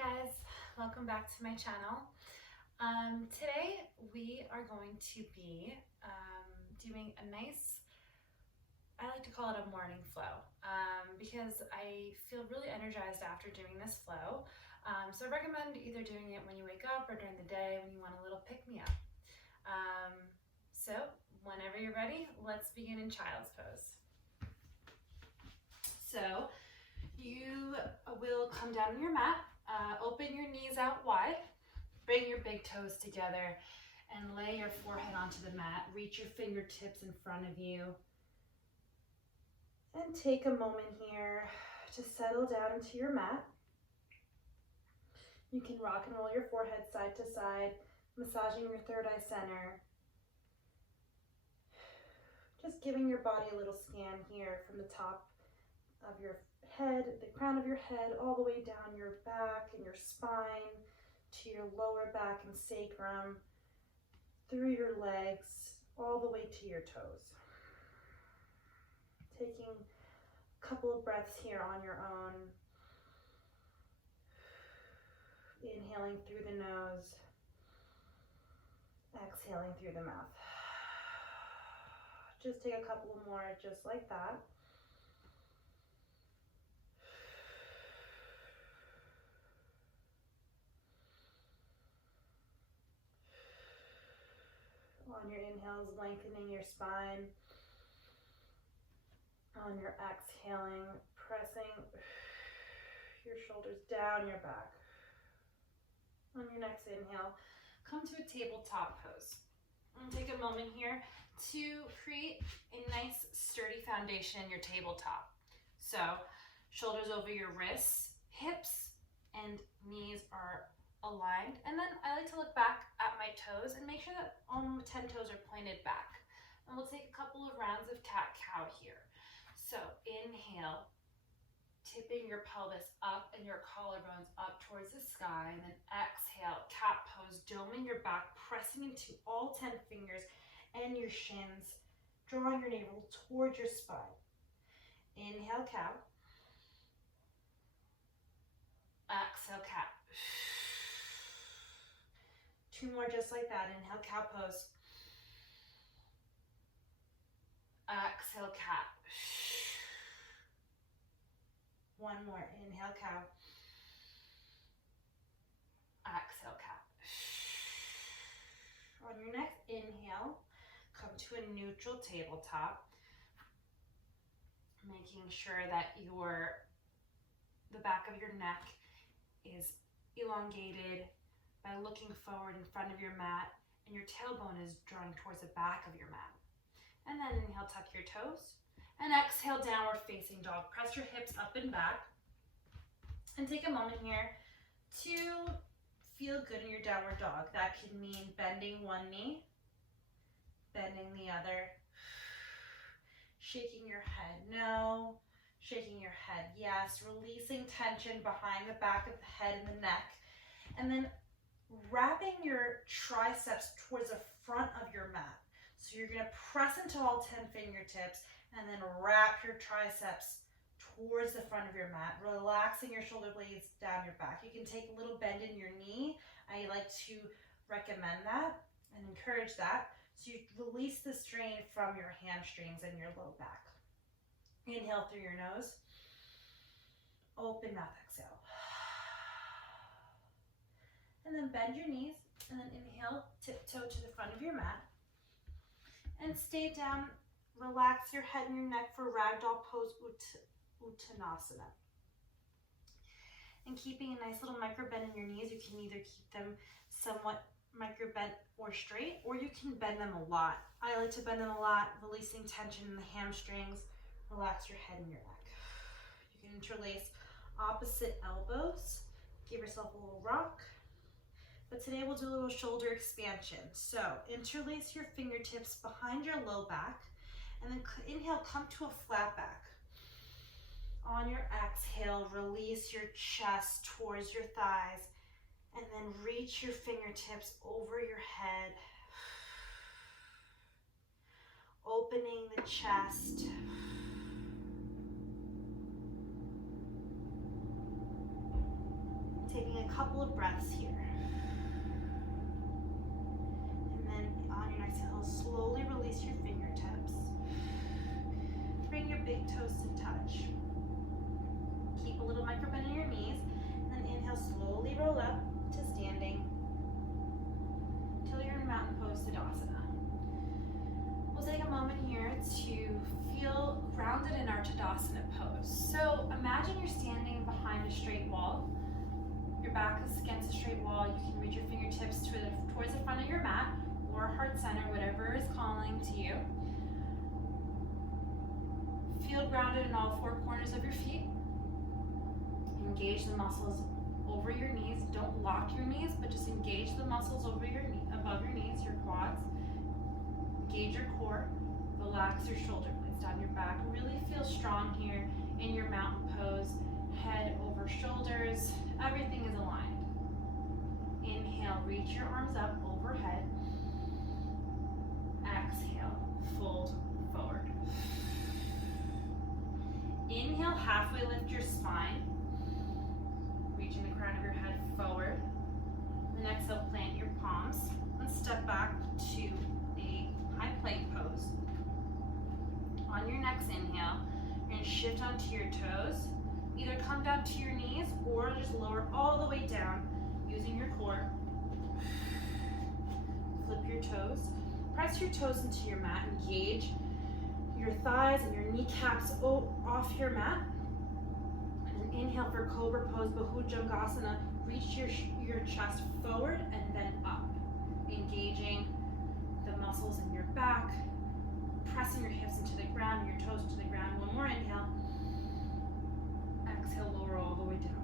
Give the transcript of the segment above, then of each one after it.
guys, welcome back to my channel. Today we are going to be doing a nice, I like to call it a morning flow because I feel really energized after doing this flow. So I recommend either doing it when you wake up or during the day when you want a little pick-me-up. So whenever you're ready, let's begin in child's pose. So you will come down on your mat, open your knees out wide, bring your big toes together and lay your forehead onto the mat. Reach your fingertips in front of you. And take a moment here to settle down into your mat. You can rock and roll your forehead side to side, massaging your third eye center. Just giving your body a little scan here from the top of your head, the crown of your head, all the way down your back and your spine to your lower back and sacrum, through your legs, all the way to your toes. Taking a couple of breaths here on your own. Inhaling through the nose, exhaling through the mouth. Just take a couple more just like that. On your inhales, lengthening your spine. On your exhaling, pressing your shoulders down your back. On your next inhale, come to a tabletop pose. And take a moment here to create a nice sturdy foundation in your tabletop. So shoulders over your wrists, hips and knees are aligned. And then I like to look back at my toes and make sure that all 10 toes are pointed back. And we'll take a couple of rounds of cat-cow here. So inhale, tipping your pelvis up and your collarbones up towards the sky. And then exhale, cat pose, doming your back, pressing into all 10 fingers and your shins, drawing your navel towards your spine. Inhale, cow. Exhale, cat. 2 more just like that. Inhale, cow pose. Exhale, cat. 1 more. Inhale, cow. Exhale, cat. On your next inhale, come to a neutral tabletop, making sure that the back of your neck is elongated by looking forward in front of your mat, and your tailbone is drawing towards the back of your mat. And then inhale, tuck your toes, and exhale, downward facing dog. Press your hips up and back, and take a moment here to feel good in your downward dog. That can mean bending one knee, bending the other, shaking your head no, shaking your head yes, releasing tension behind the back of the head and the neck, and then wrapping your triceps towards the front of your mat. So you're going to press into all 10 fingertips and then wrap your triceps towards the front of your mat, relaxing your shoulder blades down your back. You can take a little bend in your knee. I like to recommend that and encourage that. So you release the strain from your hamstrings and your low back. Inhale through your nose. Open mouth, exhale. And then bend your knees and then inhale, tiptoe to the front of your mat. And stay down, relax your head and your neck for ragdoll pose Uttanasana. And keeping a nice little micro bend in your knees, you can either keep them somewhat micro bent or straight, or you can bend them a lot. I like to bend them a lot, releasing tension in the hamstrings. Relax your head and your neck. You can interlace opposite elbows. Give yourself a little rock. But today we'll do a little shoulder expansion. So interlace your fingertips behind your low back, and then inhale, come to a flat back. On your exhale, release your chest towards your thighs, and then reach your fingertips over your head, opening the chest. Taking a couple of breaths here. And then on your next exhale, slowly release your fingertips. Bring your big toes to touch. Keep a little micro bend in your knees. And then inhale, slowly roll up to standing until you're in mountain pose Tadasana. We'll take a moment here to feel grounded in our Tadasana pose. So imagine you're standing behind a straight wall. Your back is against a straight wall. You can reach your fingertips towards the front of your mat or heart center, whatever is calling to you. Feel grounded in all four corners of your feet. Engage the muscles over your knees. Don't lock your knees, but just engage the muscles over your above your knees, your quads. Engage your core. Relax your shoulder blades down your back. Really feel strong here in your mountain pose. Head over shoulders. Everything is aligned. Inhale, reach your arms up overhead. Exhale, fold forward. Inhale, halfway lift your spine. Reaching the crown of your head forward. Then exhale, plant your palms and step back to a high plank pose. On your next inhale, you're going to shift onto your toes. Either come down to your knees or just lower all the way down using your core. Flip your toes. Press your toes into your mat. Engage your thighs and your kneecaps off your mat. And then inhale for Cobra Pose, Bhujangasana. Reach your chest forward and then up. Engaging the muscles in your back. Pressing your hips into the ground, your toes to the ground. One more inhale. Exhale, lower all the way down.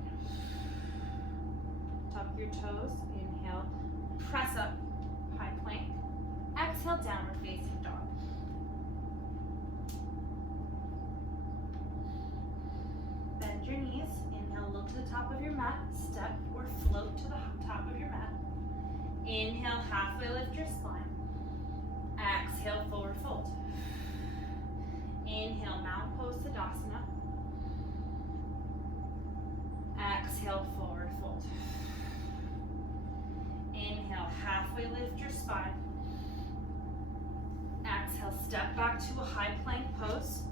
Tuck your toes. Inhale. Press up, high plank. Exhale, downward facing dog. Bend your knees. Inhale, look to the top of your mat. Step or float to the top of your mat. Inhale, halfway lift your spine. Exhale, forward fold. Inhale, mountain pose Tadasana. Exhale, forward fold. Inhale, halfway lift your spine. Exhale, step back to a high plank pose.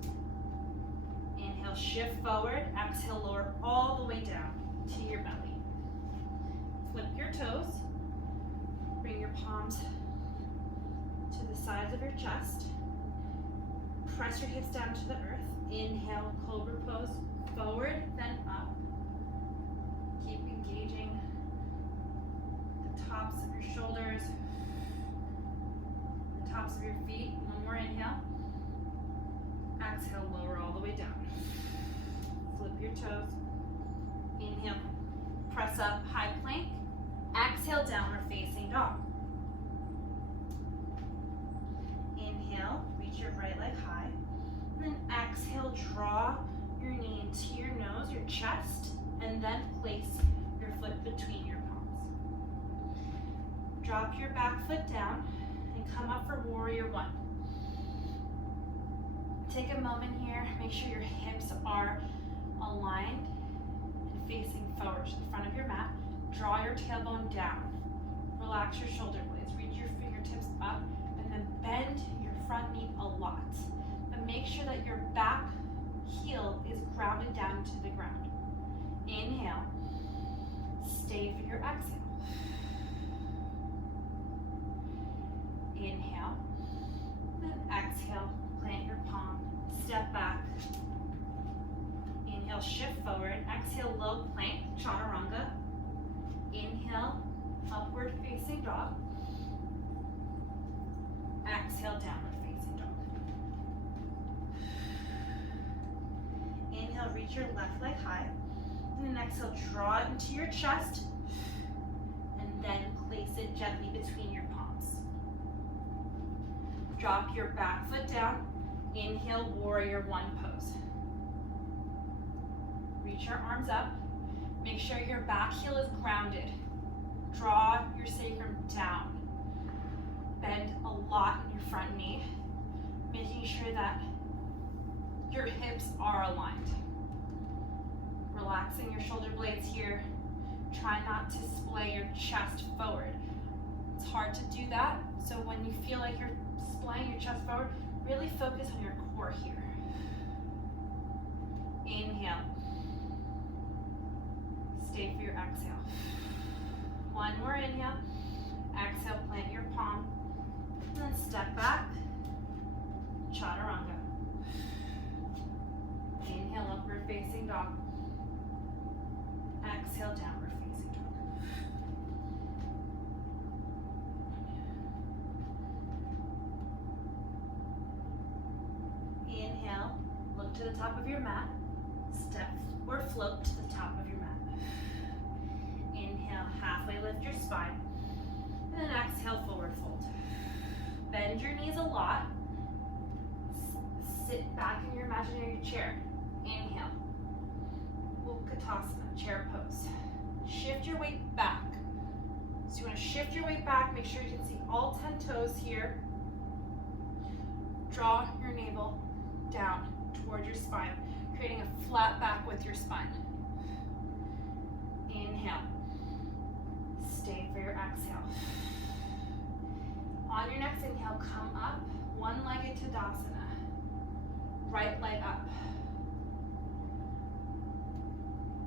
Inhale, shift forward. Exhale, lower all the way down to your belly. Flip your toes. Bring your palms to the sides of your chest. Press your hips down to the earth. Inhale, Cobra Pose, forward, then up. Keep engaging the tops of your shoulders, the tops of your feet. One more inhale. Exhale, lower all the way down. Flip your toes. Inhale, press up, high plank. Exhale, downward facing dog. Inhale, reach your right leg high. And then exhale, draw your knee into your nose, your chest, and then place your foot between your palms. Drop your back foot down and come up for Warrior One. Take a moment here, make sure your hips are aligned and facing forward to the front of your mat. Draw your tailbone down. Relax your shoulder blades. Reach your fingertips up and then bend your front knee a lot. But make sure that your back heel is grounded down to the ground. Inhale. Stay for your exhale. Inhale. Then exhale. Plant your palm. Step back. Inhale, shift forward. Exhale, low plank, chaturanga. Inhale, upward facing dog. Exhale, downward facing dog. Inhale, reach your left leg high. And then exhale, draw it into your chest. And then place it gently between your palms. Drop your back foot down. Inhale, Warrior One pose. Reach your arms up. Make sure your back heel is grounded. Draw your sacrum down. Bend a lot in your front knee, making sure that your hips are aligned. Relaxing your shoulder blades here. try not to splay your chest forward. It's hard to do that, so when you feel like you're splaying your chest forward, really focus on your core here. Inhale. Stay for your exhale. One more inhale. Exhale, plant your palm. And then step back. Chaturanga. Inhale, upward facing dog. Exhale, downward facing dog. Inhale, look to the top of your mat. Step or float to the top of your mat. Inhale, halfway lift your spine. And then exhale, forward fold. Bend your knees a lot. Sit back in your imaginary chair. Inhale. Utkatasana, chair pose. Shift your weight back. So you want to shift your weight back. Make sure you can see all 10 toes here. Draw your navel down toward your spine, creating a flat back with your spine. Inhale. Stay for your exhale. On your next inhale, come up, one-legged Tadasana. Right leg up.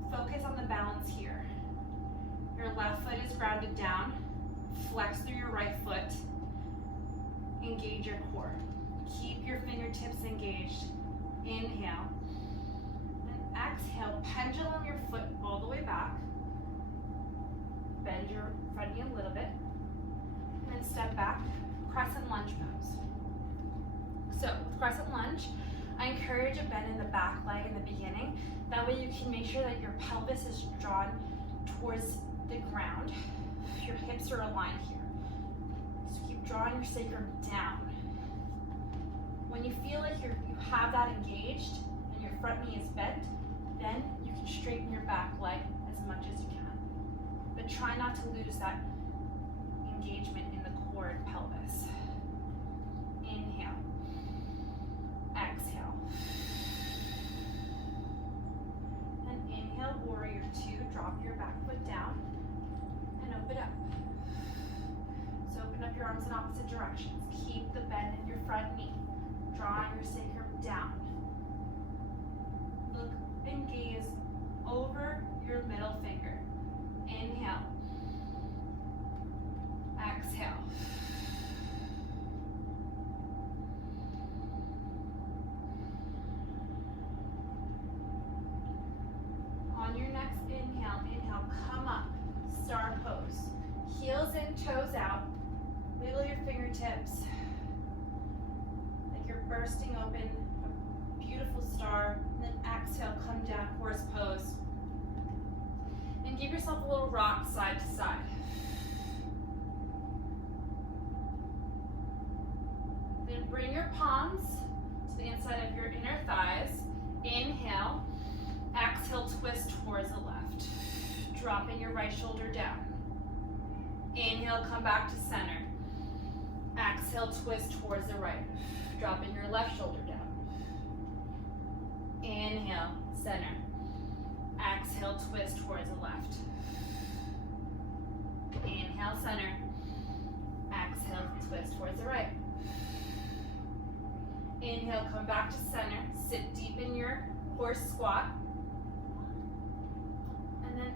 Focus on the balance here. Your left foot is grounded down. Flex through your right foot. Engage your core. Keep your fingertips engaged. Inhale. And exhale, pendulum your foot all the way back. Bend your front knee a little bit. And then step back, crescent lunge pose. So, with crescent lunge, I encourage a bend in the back leg in the beginning. That way you can make sure that your pelvis is drawn towards the ground. Your hips are aligned here. So keep drawing your sacrum down. When you feel like you have that engaged and your front knee is bent, then you can straighten your back leg as much as you can. But try not to lose that engagement in the core and pelvis. Inhale. Exhale. And inhale, warrior two. Drop your back foot down and open up. So open up your arms in opposite directions. Keep the bend in your front knee. Drawing your sacrum down. Look and gaze over your middle finger. Inhale. Exhale. On your next inhale, come up, star pose. Heels in, toes out. Wiggle your fingertips like you're bursting open a beautiful star. And then exhale, come down, horse pose. And give yourself a little rock side to side. Then bring your palms to the inside of your inner thighs. Inhale. Exhale, twist towards the left. Dropping your right shoulder down. Inhale, come back to center. Exhale, twist towards the right. Dropping your left shoulder down. Inhale, center. Exhale, twist towards the left. Inhale, center. Exhale, twist towards the right. Inhale, come back to center. Sit deep in your horse squat. And then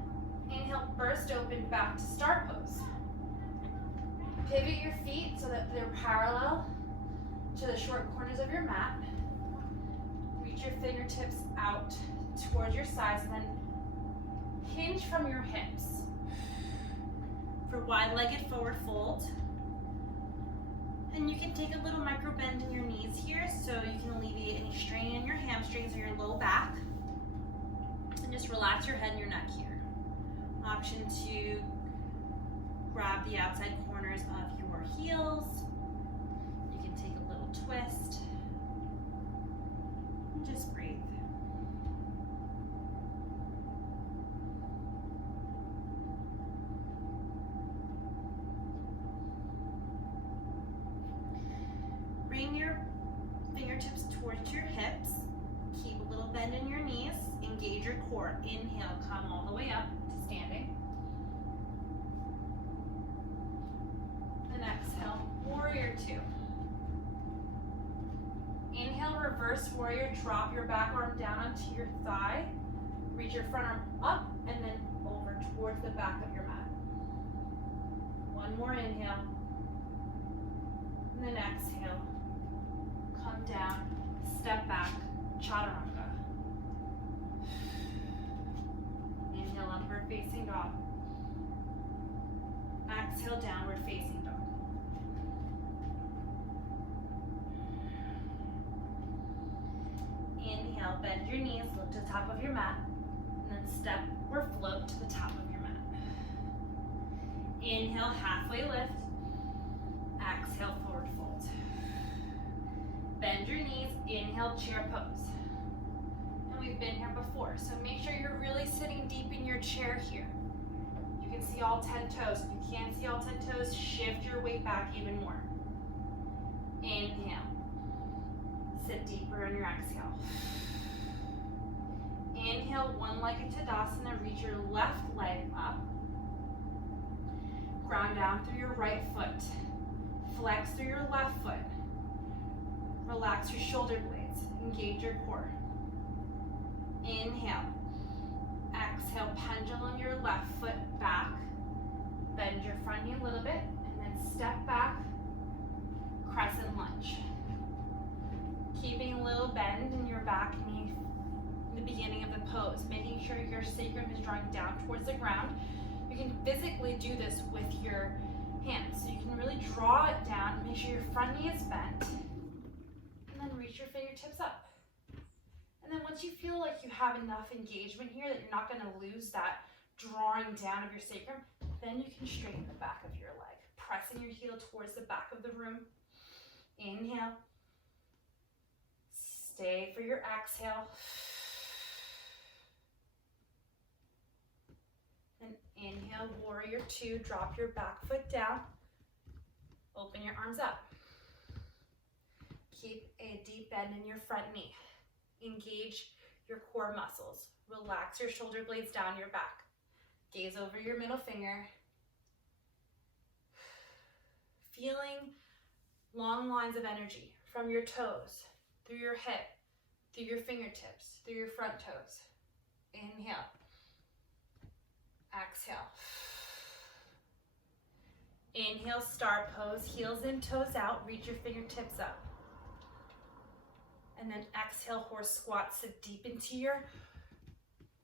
inhale, burst open back to star pose. Pivot your feet so that they're parallel to the short corners of your mat. Reach your fingertips out towards your sides and then hinge from your hips. For wide-legged forward fold. And you can take a little micro bend in your knees here so you can alleviate any strain in your hamstrings or your low back. And just relax your head and your neck here. Option to grab the outside corners of your heels. You can take a little twist. And just breathe. Bring your fingertips towards your hips. Keep a little bend in your knees. Engage your core. Inhale, come all the way up to standing. two. Inhale, reverse warrior, drop your back arm down onto your thigh. Reach your front arm up and then over towards the back of your mat. One more inhale. And then exhale. Come down, step back, chaturanga. Inhale, upward facing dog. Exhale, downward facing dog. Inhale, bend your knees, look to the top of your mat, and then step or float to the top of your mat. Inhale, halfway lift. Exhale, forward fold. Bend your knees, inhale, chair pose. And we've been here before, so make sure you're really sitting deep in your chair here. You can see all 10 toes. If you can't see all 10 toes, shift your weight back even more. Inhale. Sit deeper in your exhale. Inhale, one-legged Tadasana. Reach your left leg up. Ground down through your right foot. Flex through your left foot. Relax your shoulder blades. Engage your core. Inhale. Exhale, pendulum your left foot back. Bend your front knee a little bit, and then step back, crescent lunge. Keeping a little bend in your back knee in the beginning of the pose, making sure your sacrum is drawing down towards the ground. You can physically do this with your hands, so you can really draw it down, make sure your front knee is bent, and then reach your fingertips up. And then once you feel like you have enough engagement here that you're not going to lose that drawing down of your sacrum, then you can straighten the back of your leg, pressing your heel towards the back of the room. Inhale. Stay for your exhale. And inhale, warrior two, drop your back foot down. Open your arms up. Keep a deep bend in your front knee. Engage your core muscles. Relax your shoulder blades down your back. Gaze over your middle finger. Feeling long lines of energy from your toes, through your hip, through your fingertips, through your front toes. Inhale. Exhale. Inhale, star pose, heels in, toes out, reach your fingertips up. And then exhale, horse squat, sit deep into your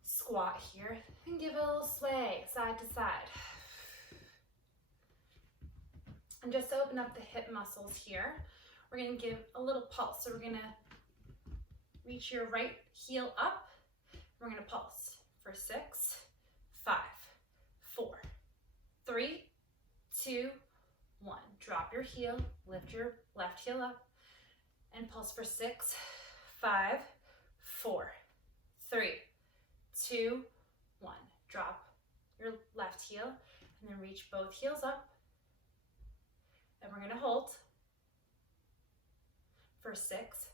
squat here, and give it a little sway, side to side. And just to open up the hip muscles here, we're gonna give a little pulse. So we're gonna reach your right heel up. We're gonna pulse for 6, 5, 4, 3, 2, 1. Drop your heel, lift your left heel up, and pulse for 6, 5, 4, 3, 2, 1. Drop your left heel, and then reach both heels up. And we're gonna hold for 6,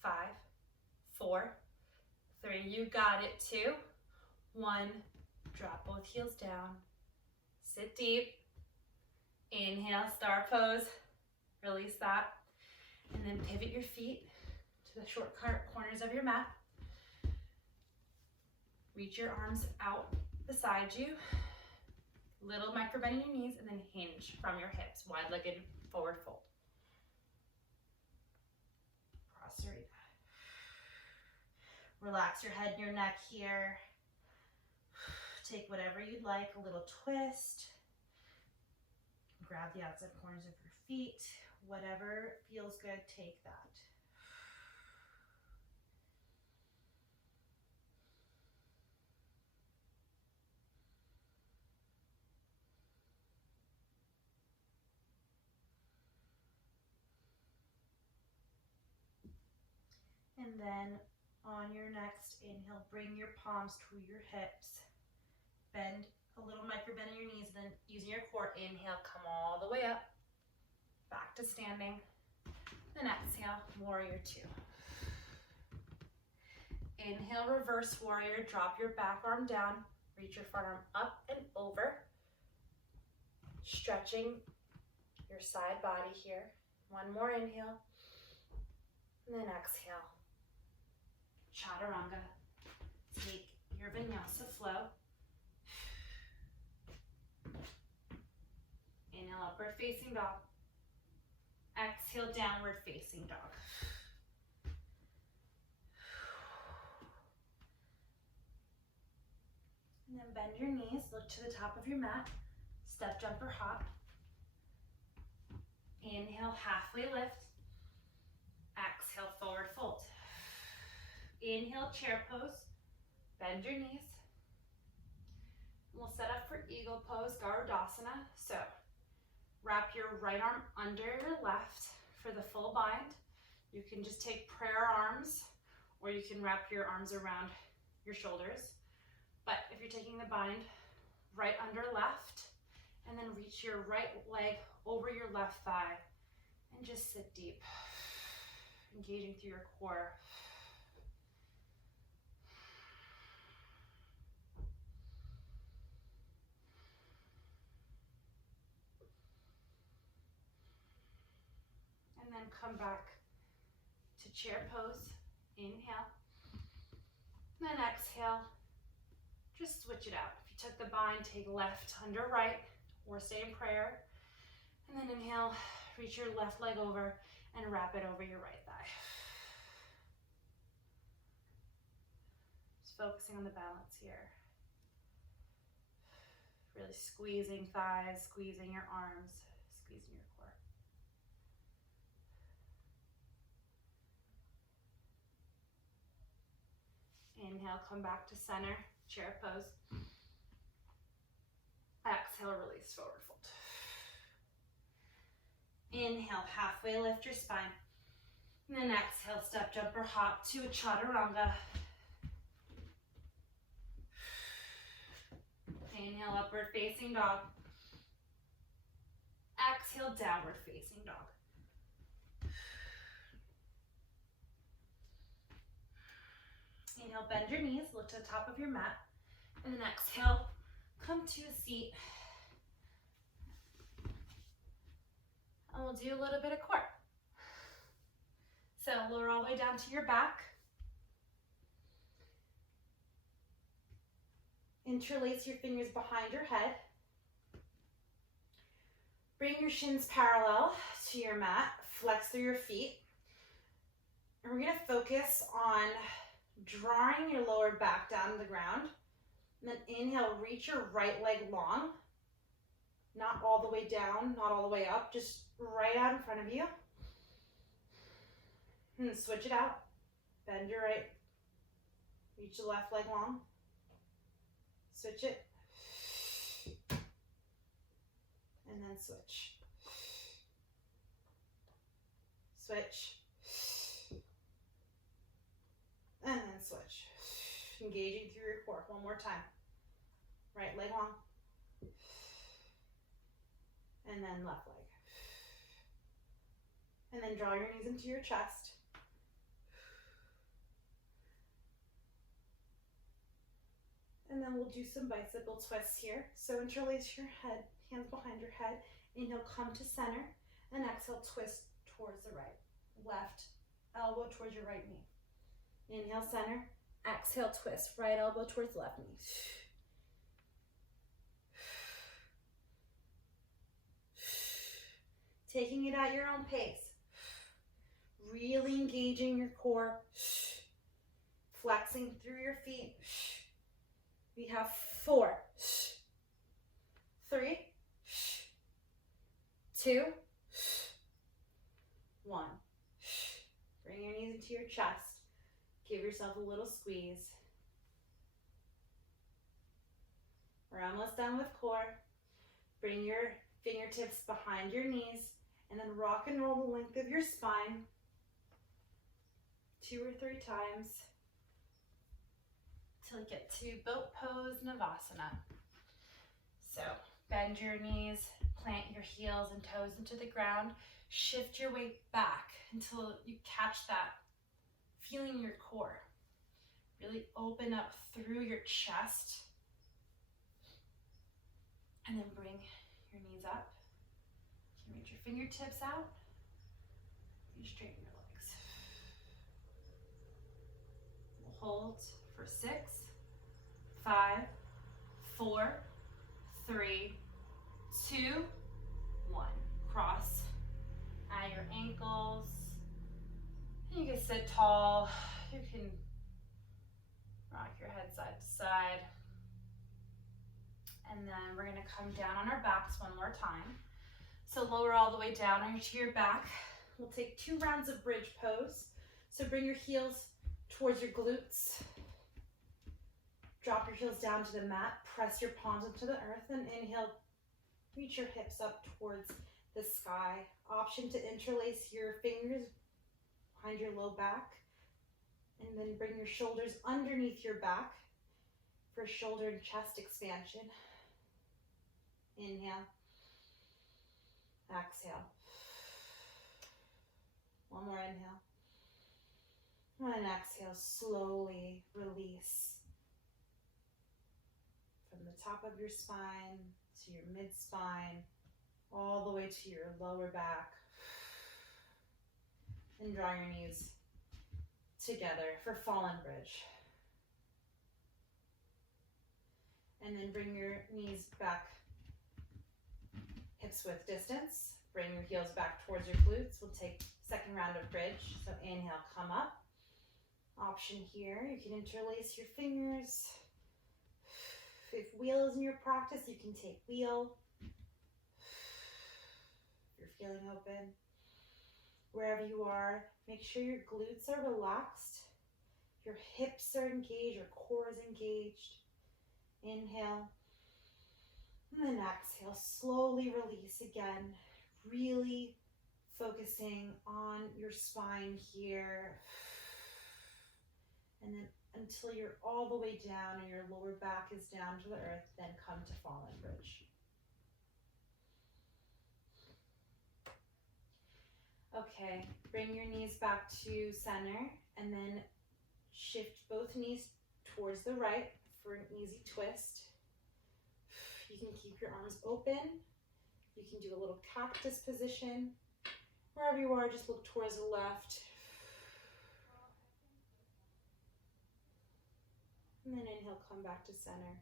5, 4, 3. You got it. 2, 1. Drop both heels down. Sit deep. Inhale, star pose. Release that. And then pivot your feet to the short corners of your mat. Reach your arms out beside you. Little micro bend in your knees, and then hinge from your hips. Wide-legged forward fold. Prasarita. Relax your head and your neck here. Take whatever you'd like, a little twist. Grab the outside corners of your feet. Whatever feels good, take that. And then on your next inhale, bring your palms to your hips. Bend a little micro bend in your knees, then using your core, inhale, come all the way up. Back to standing. Then exhale, warrior two. Inhale, reverse warrior, drop your back arm down, reach your front arm up and over. Stretching your side body here. One more inhale. And then exhale. Chaturanga. Take your vinyasa flow. Inhale, upward facing dog. Exhale, downward facing dog. And then bend your knees, look to the top of your mat. Step, jump, or hop. Inhale, halfway lift. Exhale, forward fold. Inhale, chair pose. Bend your knees. We'll set up for eagle pose, Garudasana. So wrap your right arm under your left for the full bind. You can just take prayer arms, or you can wrap your arms around your shoulders. But if you're taking the bind, right under left, and then reach your right leg over your left thigh, and just sit deep, engaging through your core. And then come back to chair pose. Inhale. Then exhale. Just switch it out. If you took the bind, take left under right, or stay in prayer. And then inhale, reach your left leg over and wrap it over your right thigh. Just focusing on the balance here. Really squeezing thighs, squeezing your arms, squeezing your core. Inhale, come back to center, chair pose. Exhale, release, forward fold. Inhale, halfway lift your spine. And then exhale, step, jump, or hop to a chaturanga. Inhale, upward facing dog. Exhale, downward facing dog. Inhale, bend your knees, look to the top of your mat. And then exhale, come to a seat. And we'll do a little bit of core. So lower all the way down to your back. Interlace your fingers behind your head. Bring your shins parallel to your mat. Flex through your feet. And we're going to focus on drawing your lower back down to the ground. And then inhale, reach your right leg long. Not all the way down, not all the way up, just right out in front of you. And then switch it out. Bend your right. Reach the left leg long. Switch it. And then switch. Switch. And then switch. Engaging through your core. One more time. Right leg long. And then left leg. And then draw your knees into your chest. And then we'll do some bicycle twists here. So interlace your head, hands behind your head. Inhale, come to center. And exhale, twist towards the right. Left elbow towards your right knee. Inhale, center. Exhale, twist. Right elbow towards left knee. Taking it at your own pace. Really engaging your core. Flexing through your feet. We have 4, 3, 2, 1. Bring your knees into your chest. Give yourself a little squeeze. We're almost done with core. Bring your fingertips behind your knees and then rock and roll the length of your spine 2 or 3 times till you get to boat pose Navasana. So bend your knees, plant your heels and toes into the ground, shift your weight back until you catch that feeling in your core. Really open up through your chest and then bring your knees up. You can reach your fingertips out You straighten your legs. We'll hold for 6, 5, 4, 3, 2, 1. Cross at your ankles. You can sit tall. You can rock your head side to side. And then we're gonna come down on our backs one more time. So lower all the way down onto your back. We'll take 2 rounds of bridge pose. So bring your heels towards your glutes. Drop your heels down to the mat. Press your palms into the earth and inhale. Reach your hips up towards the sky. Option to interlace your fingers behind your low back. And then bring your shoulders underneath your back for shoulder and chest expansion. Inhale. Exhale. One more inhale. And exhale, slowly release from the top of your spine to your mid-spine, all the way to your lower back. And draw your knees together for Fallen Bridge. And then bring your knees back, hips width distance. Bring your heels back towards your glutes. We'll take second round of bridge. So inhale, come up. Option here, you can interlace your fingers. If wheel is in your practice, you can take wheel. If you're feeling open. Wherever you are, make sure your glutes are relaxed. Your hips are engaged, your core is engaged. Inhale. And then exhale, slowly release again. Really focusing on your spine here. And then until you're all the way down and your lower back is down to the earth, then come to Fallen Bridge. Okay, bring your knees back to center and then shift both knees towards the right for an easy twist. You can keep your arms open. You can do a little cactus position. Wherever you are, just look towards the left. And then inhale, come back to center.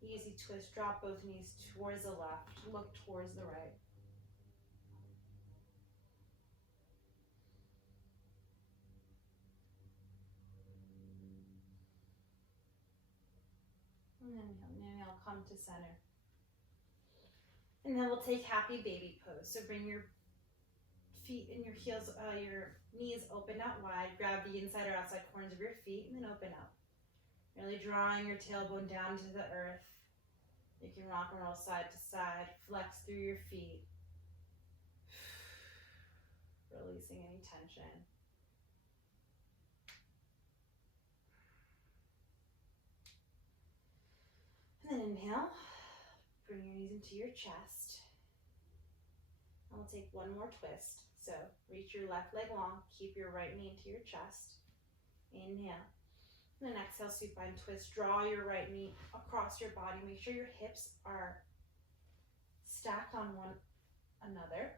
Easy twist, drop both knees towards the left, look towards the right. And then inhale, come to center. And then we'll take happy baby pose. So bring your feet and your heels, your knees open out wide. Grab the inside or outside corners of your feet and then open up. Really drawing your tailbone down to the earth. You can rock and roll side to side. Flex through your feet. Releasing any tension. And then inhale. Bring your knees into your chest. And we'll take one more twist. So reach your left leg long. Keep your right knee into your chest. Inhale. And then exhale, supine twist. Draw your right knee across your body. Make sure your hips are stacked on one another.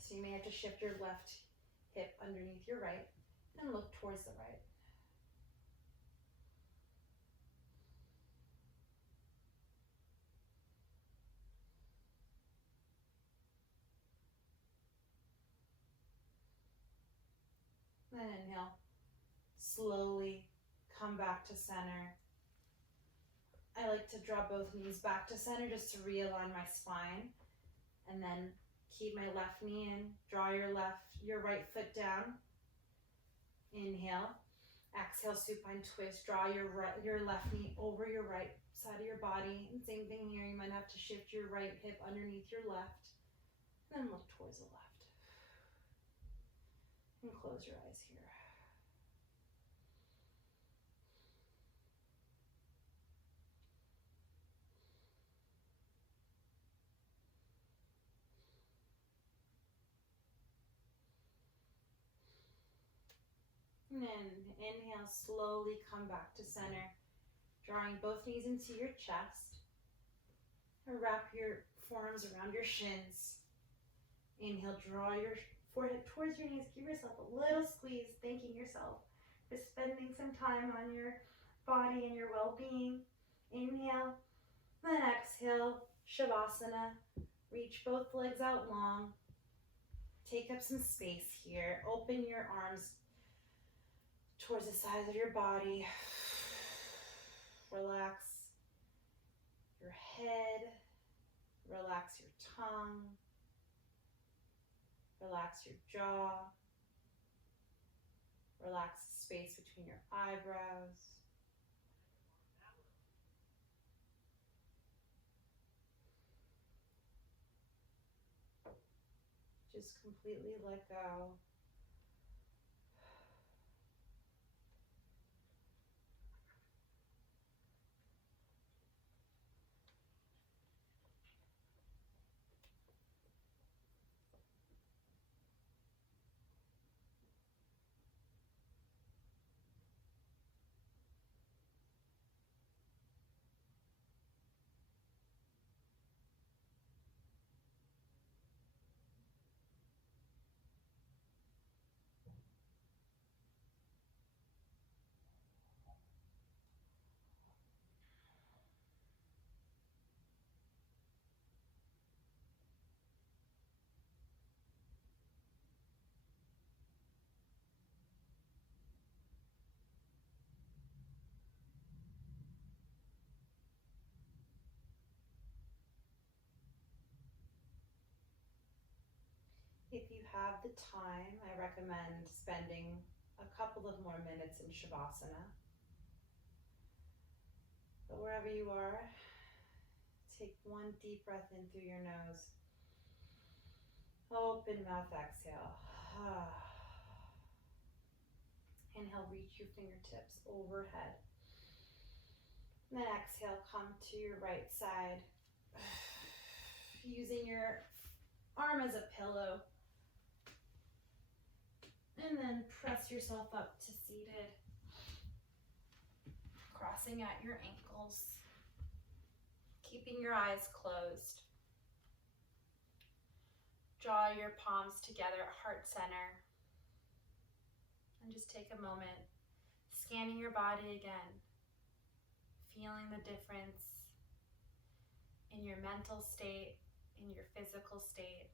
So you may have to shift your left hip underneath your right and look towards the right. And then inhale. Slowly come back to center. I like to draw both knees back to center just to realign my spine. And then keep my left knee in. Draw your right foot down. Inhale. Exhale, supine twist. Draw your left knee over your right side of your body. And same thing here. You might have to shift your right hip underneath your left. And then look towards the left. And close your eyes here. And then inhale, slowly come back to center. Drawing both knees into your chest. And wrap your forearms around your shins. Inhale, draw your forehead towards your knees. Give yourself a little squeeze, thanking yourself for spending some time on your body and your well-being. Inhale, then exhale, Shavasana. Reach both legs out long. Take up some space here. Open your arms towards the sides of your body. Relax your head. Relax your tongue. Relax your jaw. Relax the space between your eyebrows. Just completely let go. If you have the time, I recommend spending a couple of more minutes in Shavasana. But wherever you are, take one deep breath in through your nose. Open mouth, exhale. Inhale, reach your fingertips overhead. And then exhale, come to your right side. Using your arm as a pillow. And then press yourself up to seated. Crossing at your ankles. Keeping your eyes closed. Draw your palms together at heart center. And just take a moment, scanning your body again. Feeling the difference in your mental state, in your physical state.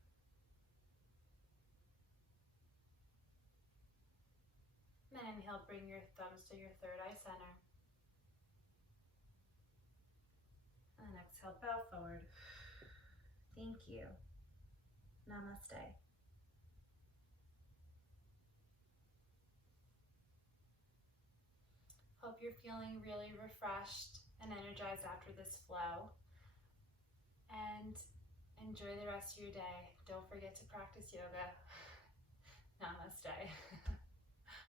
And then inhale, bring your thumbs to your third eye center. And then exhale, bow forward. Thank you. Namaste. Hope you're feeling really refreshed and energized after this flow. And enjoy the rest of your day. Don't forget to practice yoga. Namaste.